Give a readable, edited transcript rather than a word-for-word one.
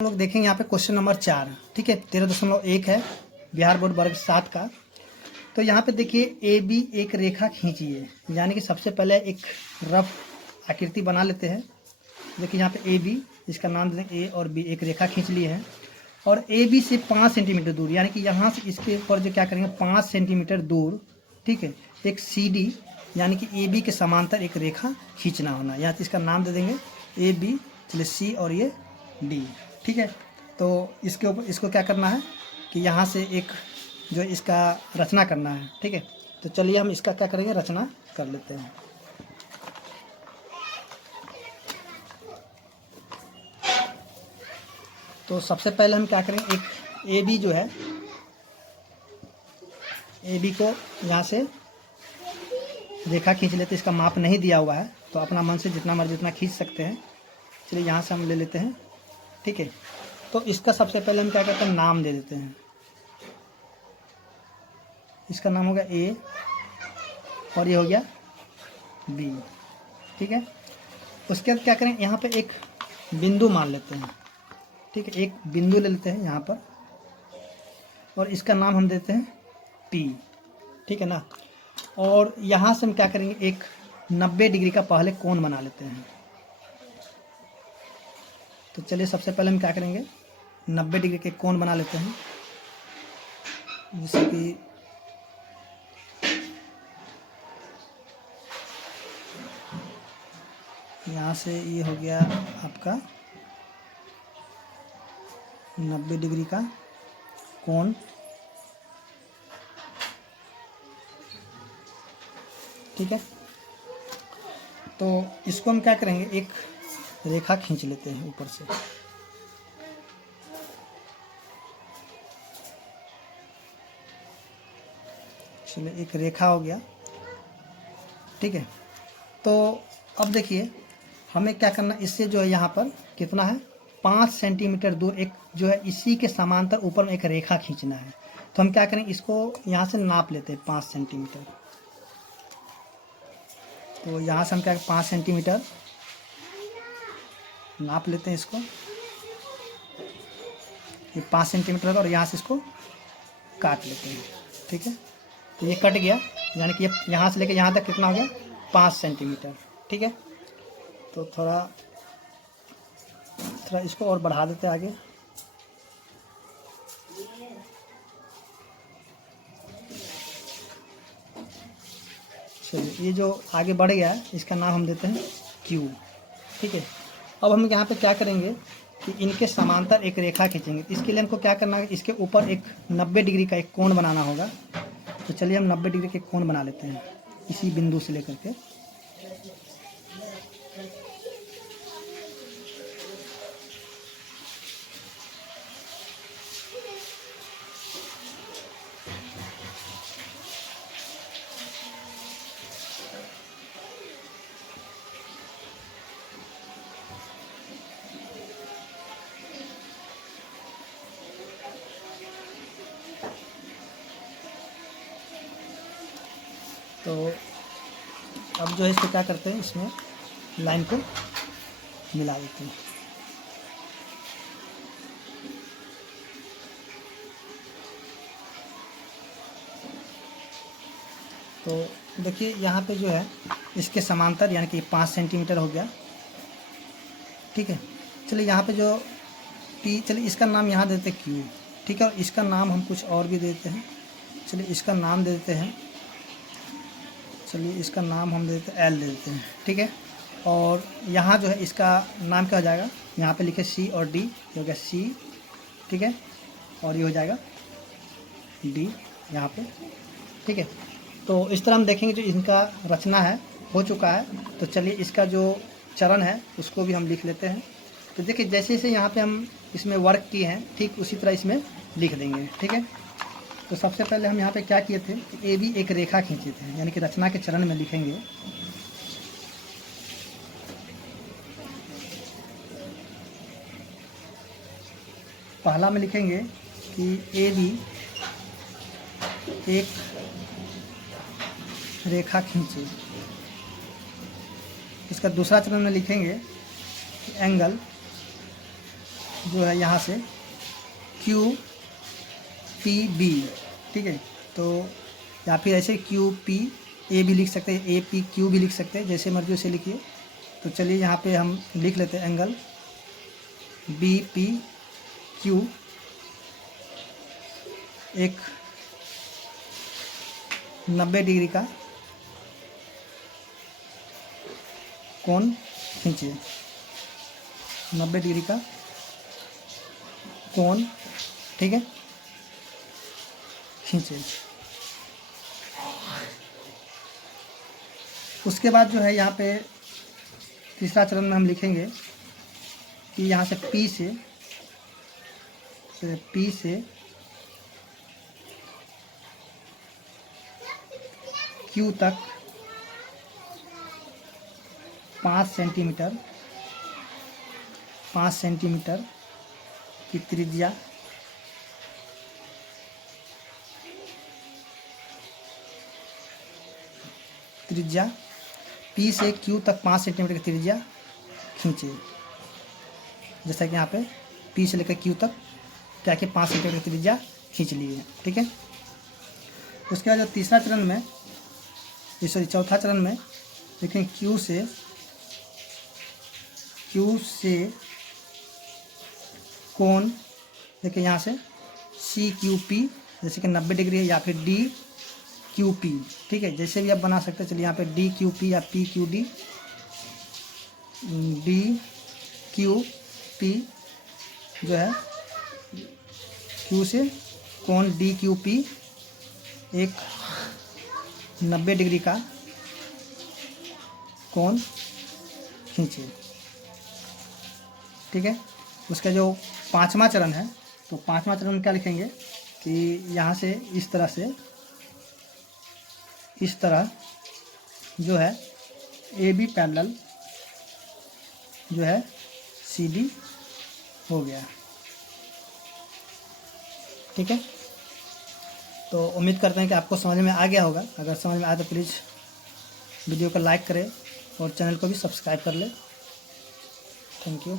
हम लोग देखेंगे यहाँ पे क्वेश्चन नंबर 4, ठीक है, 13.1 है, बिहार बोर्ड वर्ग 7 का। तो यहाँ पे देखिए ए बी एक रेखा खींचिए, यानी कि सबसे पहले एक रफ आकृति बना लेते हैं। देखिए यहाँ पे ए बी, इसका नाम दे दें ए और बी, एक रेखा खींच लिए हैं और ए बी से 5 सेंटीमीटर दूर, यानी कि यहाँ से इसके ऊपर जो क्या करेंगे 5 सेंटीमीटर दूर, ठीक है, एक सी डी यानी कि ए बी के समांतर एक रेखा खींचना होना। यहाँ से इसका नाम दे देंगे ए बी, चलिए सी और ये डी, ठीक है। तो इसके ऊपर इसको क्या करना है कि यहाँ से एक जो इसका रचना करना है, ठीक है। तो चलिए हम इसका क्या करेंगे, रचना कर लेते हैं। तो सबसे पहले हम क्या करेंगे, एक ए बी जो है, ए बी को यहाँ से रेखा खींच लेते हैं। इसका माप नहीं दिया हुआ है तो अपना मन से जितना मर्जी उतना खींच सकते हैं। चलिए यहाँ से हम ले लेते हैं, ठीक है। तो इसका सबसे पहले हम क्या करते हैं, नाम दे देते हैं। इसका नाम होगा ए और ये हो गया बी, ठीक है। उसके बाद क्या करें, यहाँ पे एक बिंदु मान लेते हैं, ठीक है, एक बिंदु ले लेते हैं यहाँ पर और इसका नाम हम देते हैं पी, ठीक है ना। और यहाँ से हम क्या करेंगे, एक 90 डिग्री का पहले कोण बना लेते हैं। तो चलिए सबसे पहले हम क्या करेंगे, 90 डिग्री के कोण बना लेते हैं। जैसे कि यहाँ से ये हो गया आपका 90 डिग्री का कोण, ठीक है। तो इसको हम क्या करेंगे, एक रेखा खींच लेते हैं ऊपर से। चलिए एक रेखा हो गया, ठीक है। तो अब देखिए हमें क्या करना, इससे जो है यहाँ पर कितना है 5 सेंटीमीटर दूर एक जो है इसी के समांतर ऊपर में एक रेखा खींचना है। तो हम क्या करें, इसको यहाँ से नाप लेते हैं 5 सेंटीमीटर। तो यहाँ से हम क्या 5 सेंटीमीटर नाप लेते हैं इसको, ये 5 सेंटीमीटर का, और यहाँ से इसको काट लेते हैं, ठीक है। तो ये कट गया, यानी कि ये यहाँ से लेके यहाँ तक कितना हो गया 5 सेंटीमीटर, ठीक है। तो थोड़ा इसको और बढ़ा देते हैं आगे। चलिए ये जो आगे बढ़ गया है इसका नाम हम देते हैं क्यू, ठीक है। अब हम यहाँ पे क्या करेंगे कि इनके समांतर एक रेखा खींचेंगे। इसके लिए हमको क्या करना है, इसके ऊपर एक 90 डिग्री का एक कोण बनाना होगा। तो चलिए हम 90 डिग्री के कोण बना लेते हैं इसी बिंदु से लेकर के। तो अब जो है इसको क्या करते हैं, इसमें लाइन को मिला देते हैं। तो देखिए यहाँ पे जो है इसके समांतर यानी कि 5 सेंटीमीटर हो गया, ठीक है। चलिए यहाँ पे जो पी, चलिए इसका नाम यहाँ देते हैं क्यू, ठीक है। और इसका नाम हम कुछ और भी देते हैं। चलिए इसका नाम दे देते हैं, चलिए इसका नाम हम देते हैं एल दे देते हैं, ठीक है। और यहाँ जो है इसका नाम क्या हो जाएगा, यहाँ पे लिखे सी और डी, ये हो गया सी, ठीक है, और ये हो जाएगा डी यहाँ पे, ठीक है। तो इस तरह हम देखेंगे जो इनका रचना है हो चुका है। तो चलिए इसका जो चरण है उसको भी हम लिख लेते हैं। तो देखिए जैसे जैसे यहाँ पे हम इसमें वर्क किए हैं ठीक उसी तरह इसमें लिख देंगे, ठीक है। तो सबसे पहले हम यहाँ पे क्या किए थे, ए बी एक रेखा खींचे थे, यानी कि रचना के चरण में लिखेंगे। पहला में लिखेंगे कि ए बी एक रेखा खींचे। इसका दूसरा चरण में लिखेंगे कि एंगल जो है यहाँ से क्यू पी बी, ठीक है। तो या फिर ऐसे क्यू पी ए भी लिख सकते हैं, ए पी क्यू भी लिख सकते हैं, जैसे मर्जी उसे लिखिए। तो चलिए यहाँ पे हम लिख लेते हैं एंगल बी पी क्यू एक 90 डिग्री का कोण खींचिए, 90 डिग्री का कोण, ठीक है, खींचिए। उसके बाद जो है यहाँ पे तीसरा चरण में हम लिखेंगे कि यहाँ से P से Q तक 5 सेंटीमीटर की त्रिज्या P से Q तक 5 सेंटीमीटर की त्रिज्या खींचिए। जैसा कि यहाँ पे P से लेकर Q तक क्या कि 5 सेंटीमीटर की त्रिज्या खींच ली है, ठीक है। उसके बाद जो तीसरा चरण में, सॉरी चौथा चरण में देखें Q से कोण, देखिए यहाँ से CQP जैसे कि 90 डिग्री है, या फिर DQP, ठीक है, जैसे भी आप बना सकते हैं। चलिए यहाँ पे DQP या PQD, DQP जो है Q से कोण DQP एक 90 डिग्री का कोण खींचिए, ठीक है। उसका जो पांचवा चरण है, तो पांचवा चरण में क्या लिखेंगे कि यहाँ से इस तरह जो है AB पैरेलल जो है CD हो गया, ठीक है। तो उम्मीद करते हैं कि आपको समझ में आ गया होगा। अगर समझ में आए तो प्लीज़ वीडियो को लाइक करें और चैनल को भी सब्सक्राइब कर लें। Thank you.